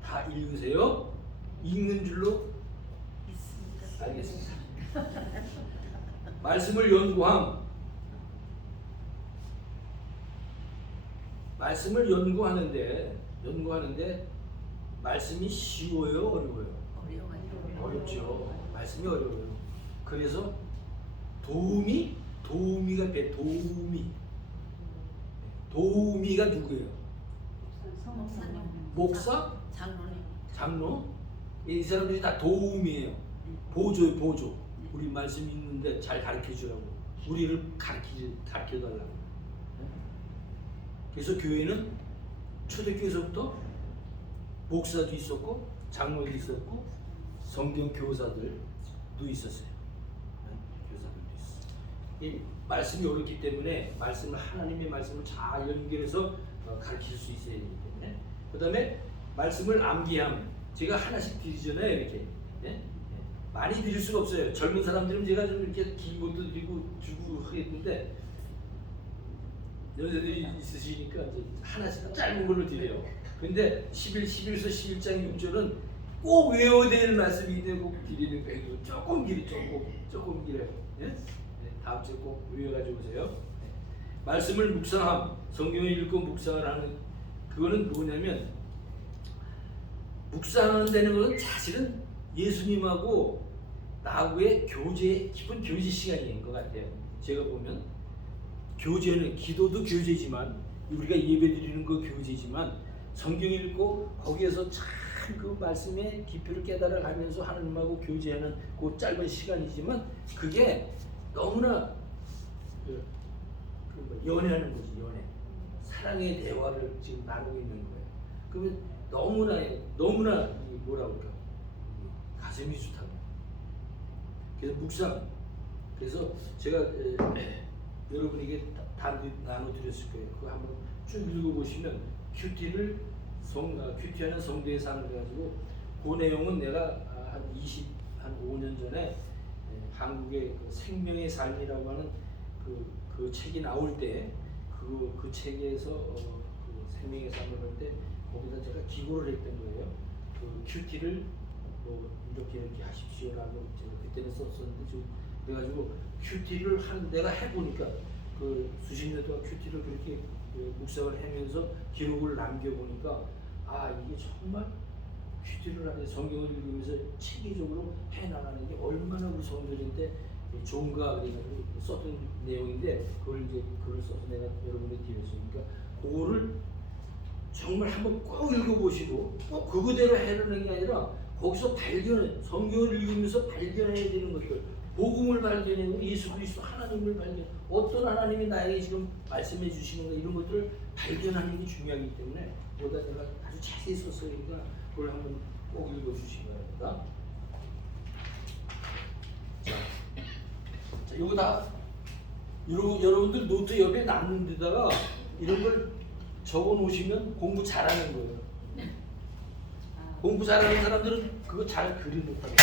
다 읽으세요. 읽는 줄로 있습니다. 알겠습니다. 말씀을 연구함. 말씀을 연구하는데 말씀이 쉬워요, 어려워요? 어렵죠. 말씀이 어려워요. 그래서 도우미가 도우미가 누구예요? 목사님. 목사? 장로? 이 사람들이 다 도움이에요. 보조. 우리 말씀 읽는데 잘 가르쳐 주라고. 우리를 가르쳐 달라고. 그래서 교회는 초대교회에서부터 목사도 있었고 장로도 있었고 성경 교사들도 있었어요. 교사들도 있었어요. 이 말씀이 어렵기 때문에 하나님의 말씀을 잘 연결해서 가르칠 수 있어야 되기 때문에. 그 다음에 말씀을 암기함. 제가 하나씩 드리잖아요, 이렇게. 예? 많이 드릴 수가 없어요. 젊은 사람들은 제가 좀 이렇게 긴 것도 드리고 주고 하겠는데 연세들이 있으시니까 이제 하나씩 짧은 걸로 드려요. 근데 11서 11장 6절은 꼭 외워야 되는 말씀이 되고 드리는 거예요. 조금 길어요. 예? 네, 다음 주에 꼭 외워가지고 오세요. 말씀을 묵상함. 성경을 읽고 묵상을 하는 그거는 뭐냐면 묵상하는 데는 것은 사실은 예수님하고 나하고의 깊은 교제 시간인 것 같아요. 제가 보면 교제는 기도도 교제지만 우리가 예배드리는 거 교제지만 성경 읽고 거기에서 참 그 말씀의 깊이를 깨달아가면서 하나님하고 교제하는 그 짧은 시간이지만 그게 너무나 연애하는 거지. 연애 사랑의 대화를 지금 나누고 있는 거예요. 그러면 너무나 뭐라 그럴까 가슴이 좋다고. 그래서 묵상. 그래서 제가 여러분에게 다 나눠드렸을 거예요. 그거 한번 쭉 읽어보시면 큐티하는 성도의 삶을 가지고 그 내용은 내가 한 5년 전에 한국의 그 생명의 삶이라고 하는 그 책이 나올 때 그 책에서 그 생명의 삶을 할 때 거기다 제가 기고를 했던 거예요. 그 큐티를 뭐 이렇게 하십시오라고 제가 그때는 썼었는데 좀 그래가지고 큐티를 내가 해보니까 그 수십 년 동안 큐티를 그렇게 묵상을 하면서 기록을 남겨보니까 이게 정말 큐티를 하는데 성경을 읽으면서 체계적으로 해나가는 게 얼마나 우리 성도들한테 좋은가 그래가지고 썼던 내용인데 그걸 이제 글을 써서 내가 여러분에게 드렸으니까 그거를 정말 한번 꼭 읽어보시고 꼭 그거대로 해라는 게 아니라 거기서 성경을 읽으면서 발견해야 되는 것들, 복음을 발견하고 예수 그리스도 하나님을 어떤 하나님이 나에게 지금 말씀해 주시는가 이런 것들을 발견하는 게 중요하기 때문에 보다 내가 아주 자세히 썼으니까 그걸 한번 꼭 읽어주시기 바랍니다. 자, 이거 다 여러분들 노트 옆에 남는 데다가 이런 걸 적어 놓으시면 공부 잘하는 거예요. 공부 잘하는 사람들은 그거 잘 그려놓다고.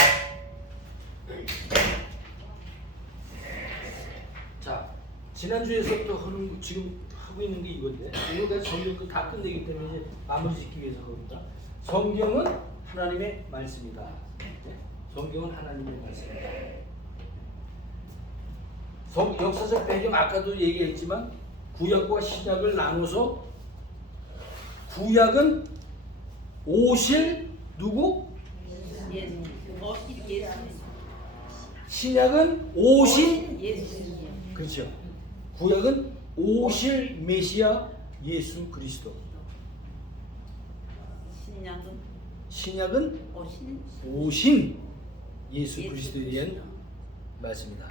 자, 지난주에서부터 지금 하고 있는 게 이건데, 이거까지 성경도 다 끝내기 때문에 이제 마무리 짓기 위해서 그럽니다. 성경은 하나님의 말씀이다. 성경은 하나님의 말씀이다. 역사적 배경 아까도 얘기했지만 구약과 신약을 나눠서 구약은 오실 누구? 예수. 신약은 오신 예수. 그렇죠. 구약은 오실 메시아 예수 그리스도. 신약은 오신 예수 그리스도에 대한 말씀이다.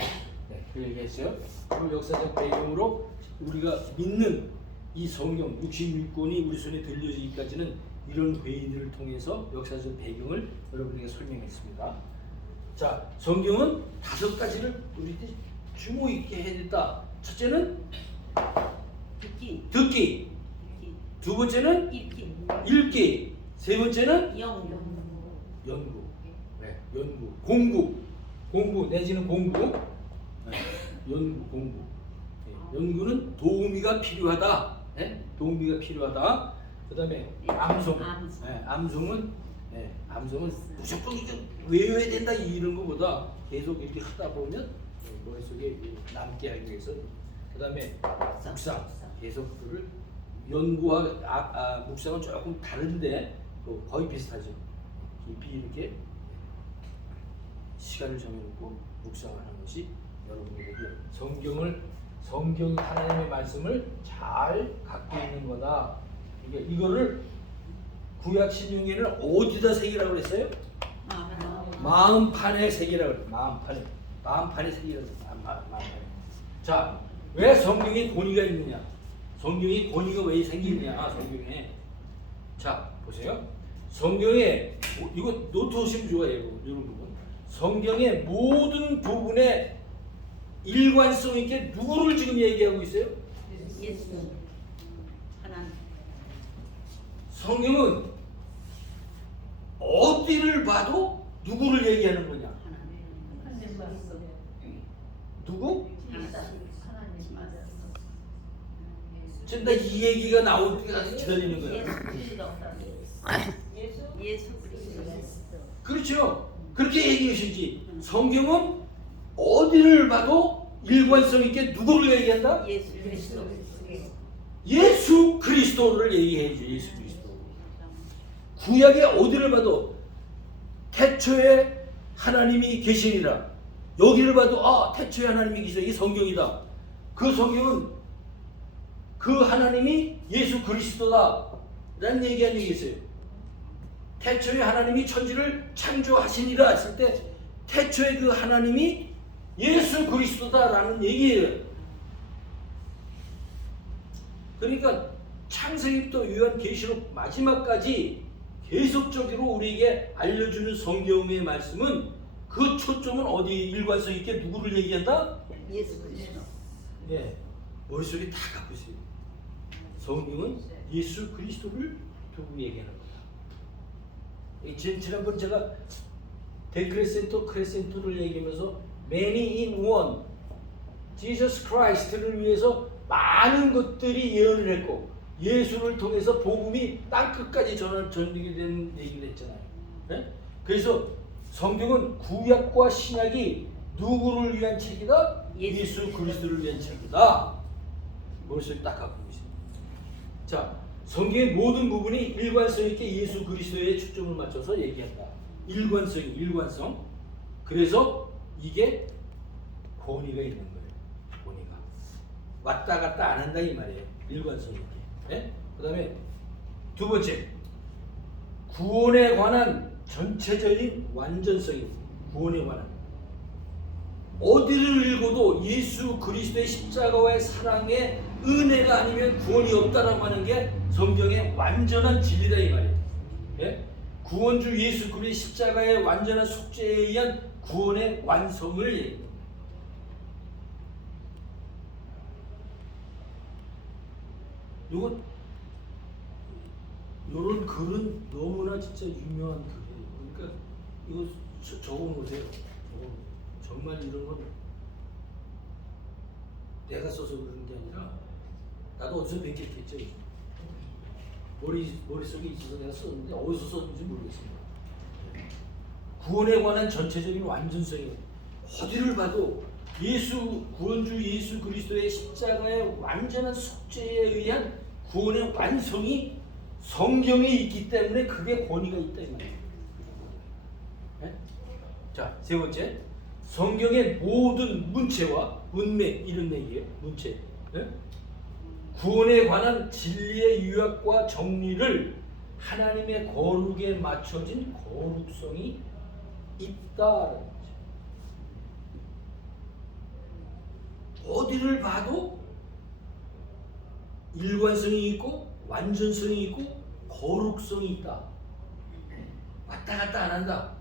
네, 그 얘기했어요. 그 역사적 배경으로 우리가 믿는 이 성경 66권이 우리 손에 들려지기까지는 이런 회의들을 통해서 역사적 배경을 여러분에게 설명했습니다. 자, 성경은 5가지를 우리들이 주목 있게 해야 된다. 첫째는 듣기. 두 번째는 읽기. 세 번째는 연구. 네, 연구. 공부 내지는 공부. 네, 공부. 네, 연구는 도우미가 필요하다. 네, 도우미가 필요하다. 그다음에 암송. 네, 암송은 무조건 이거 외워야 된다 이런 것보다 계속 이렇게 하다 보면 머릿속에 남게 하기 위해서. 그다음에 묵상. 계속 그를 연구와 묵상은 조금 다른데 거의 비슷하죠. 깊이 이렇게 시간을 정해놓고 묵상을 하는 것이 여러분들에게 성경이 하나님의 말씀을 잘 갖고 있는 거다. 이거를 구약 신약에는 어디다 새기라고 그랬어요? 마음판에 새기라고 그랬어요. 마음판에 새기라고 그랬어요. 마음판에. 자, 왜 성경에 권위가 있느냐? 성경에 권위가 왜 생기느냐? 성경에. 자, 보세요. 성경에 이거 노트 오시면 좋아요. 이런 부분. 성경의 모든 부분에 일관성 있게 누구를 지금 얘기하고 있어요? 예수. 하나님. 성경은 어디를 봐도 누구를 얘기하는 거냐? 누구? 지금 나 이 얘기가 나올 때까지 기다리는 거야. 예수 그리스도. 그렇죠. 그렇게 얘기해 주시지. 성경은 어디를 봐도 일관성 있게 누구를 얘기한다? 예수 그리스도. 예수 그리스도를 얘기해 줘. 예수 그리스도. 구약의 어디를 봐도 태초에 하나님이 계시니라. 여기를 봐도 태초에 하나님이 계시다. 이게 성경이다. 그 성경은 그 하나님이 예수 그리스도다 라는 얘기한 적이 있어요. 태초에 하나님이 천지를 창조하시니라 했을 때 태초에 그 하나님이 예수 그리스도다 라는 얘기예요. 그러니까 창세기부터 요한계시록 마지막까지 계속적으로 우리에게 알려주는 성경의 말씀은 그 초점은 어디 일관성 있게 누구를 얘기한다? 예수 그리스도. 예, 머릿속에 다 갖고 있어요. 성경은 예수 그리스도를 두고 얘기하는 거다. 지난번 제가 크레센토를 얘기하면서 Many in One, Jesus Christ를 위해서 많은 것들이 예언을 했고 예수를 통해서 복음이 땅끝까지 전하게 된 얘기를 했잖아요. 네? 그래서 성경은 구약과 신약이 누구를 위한 책이다? 예수 그리스도를 위한 책이다. 머릿속에 딱 갖고 있습니다. 자, 성경의 모든 부분이 일관성 있게 예수 그리스도에 초점을 맞춰서 얘기한다. 일관성. 그래서 이게 권위가 있는 거예요. 권위가 왔다 갔다 안 한다 이 말이에요. 일관성 있게. 네? 그 다음에 두 번째, 구원에 관한 전체적인 완전성입니다. 구원에 관한 어디를 읽어도 예수 그리스도의 십자가와의 사랑의 은혜가 아니면 구원이 없다라고 하는 게 성경의 완전한 진리다 이 말이에요. 네? 구원주 예수 그리스도의 십자가의 완전한 속죄에 의한 구원의 완성을 얘기합니다. 요런 글은 너무나 진짜 유명한 글이에요. 그러니까 이거 적어놓으세요. 정말 이런 건 내가 써서 그런 게 아니라 나도 어디서 뵙겠겠죠. 머릿속에 있어서 내가 썼는데 어디서 썼는지 모르겠습니다. 구원에 관한 전체적인 완전성이 어디를 봐도 구원주 예수 그리스도의 십자가의 완전한 속죄에 의한 구원의 완성이 성경에 있기 때문에 그게 권위가 있다 이 말이에요. 네? 자, 세 번째, 성경의 모든 문체와 문맥 이런 얘기예요. 문체. 네? 구원에 관한 진리의 유학과 정리를 하나님의 거룩에 맞춰진 거룩성이 있다라는 거죠. 어디를 봐도 일관성이 있고 완전성이 있고 거룩성이 있다. 왔다 갔다 안 한다.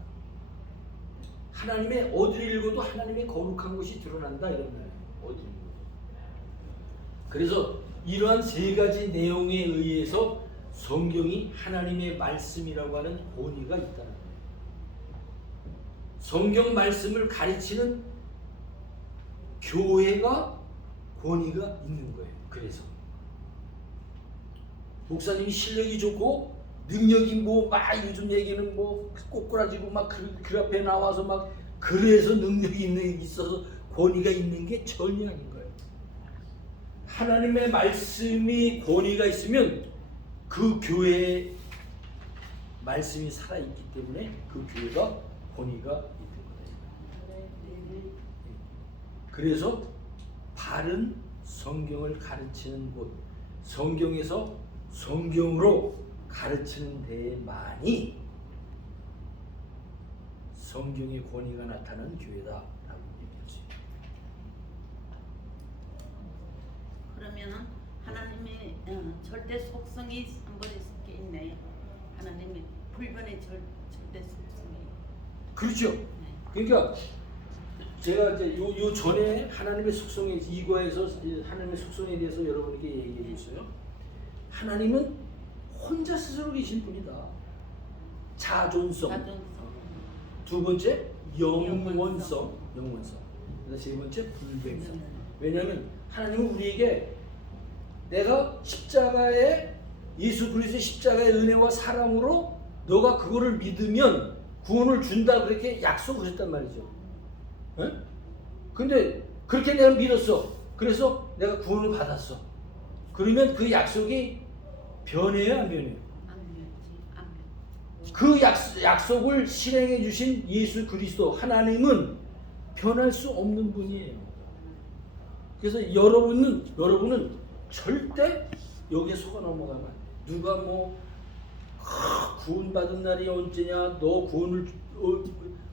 하나님의 어디를 읽어도 하나님의 거룩한 것이 드러난다 이런 말이에요. 어디를 읽어도. 그래서 이러한 세 가지 내용에 의해서 성경이 하나님의 말씀이라고 하는 권위가 있다는 거예요. 성경 말씀을 가르치는 교회가 권위가 있는 거예요. 그래서 목사님이 실력이 좋고 능력이 막 요즘 얘기는 꼬꾸라지고 막 글 앞에 나와서 막 그래서 능력이 있어서 권위가 있는 게 전혀 아닌 거예요. 하나님의 말씀이 권위가 있으면 그 교회의 말씀이 살아있기 때문에 그 교회가 권위가 있는 거예요. 그래서 바른 성경을 가르치는 곳, 성경에서 성경으로 가르치는 데만이 성경의 권위가 나타나는 교회다라고 얘기할 수 있습니다. 그러면은 하나님의 절대 속성이 한 번에 섞여 있네요. 하나님의 불변의 절대 속성이. 그렇죠. 네. 그러니까 제가 이제 요 전에 하나님의 속성에 이과에서 하나님의 속성에 대해서 여러분에게 얘기해 줬어요. 하나님은 혼자 스스로 계신 분이다. 자존성. 두 번째 영원성. 그래서 세 번째 불변성. 왜냐하면 하나님은 우리에게 내가 십자가의 예수 그리스도의 십자가의 은혜와 사랑으로 너가 그거를 믿으면 구원을 준다 그렇게 약속을 했단 말이죠. 에? 근데 그렇게 내가 믿었어. 그래서 내가 구원을 받았어. 그러면 그 약속이 변해요, 안 변해요? 안 변하지. 그 약속을 실행해 주신 예수 그리스도 하나님은 변할 수 없는 분이에요. 그래서 여러분은 절대 여기에 속아 넘어가면 안 돼. 누가 구원받은 날이 언제냐, 너 구원을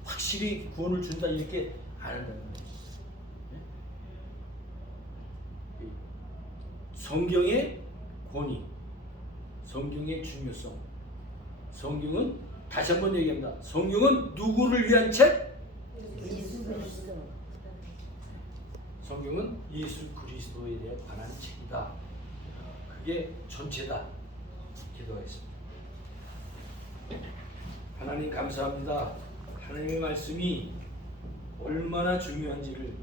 확실히 구원을 준다 이렇게 안 한다는 거예요. 성경의 권위, 성경의 중요성. 성경은 다시 한번 얘기합니다. 성경은 누구를 위한 책? 성경은 예수 그리스도에 대해 관한 책이다. 그게 전체다. 기도하겠습니다. 하나님 감사합니다. 하나님의 말씀이 얼마나 중요한지를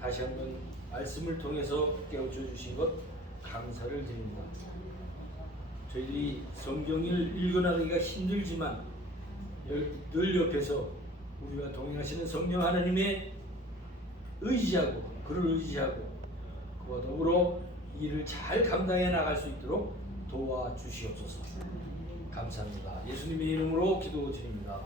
다시 한번 말씀을 통해서 깨우쳐 주신 것 감사를 드립니다. 저희들이 성경을 읽어나가기가 힘들지만 늘 옆에서 우리와 동행하시는 성령 하나님의 의지하고 그를 의지하고 그와 더불어 일을 잘 감당해 나갈 수 있도록 도와주시옵소서. 감사합니다. 예수님의 이름으로 기도드립니다.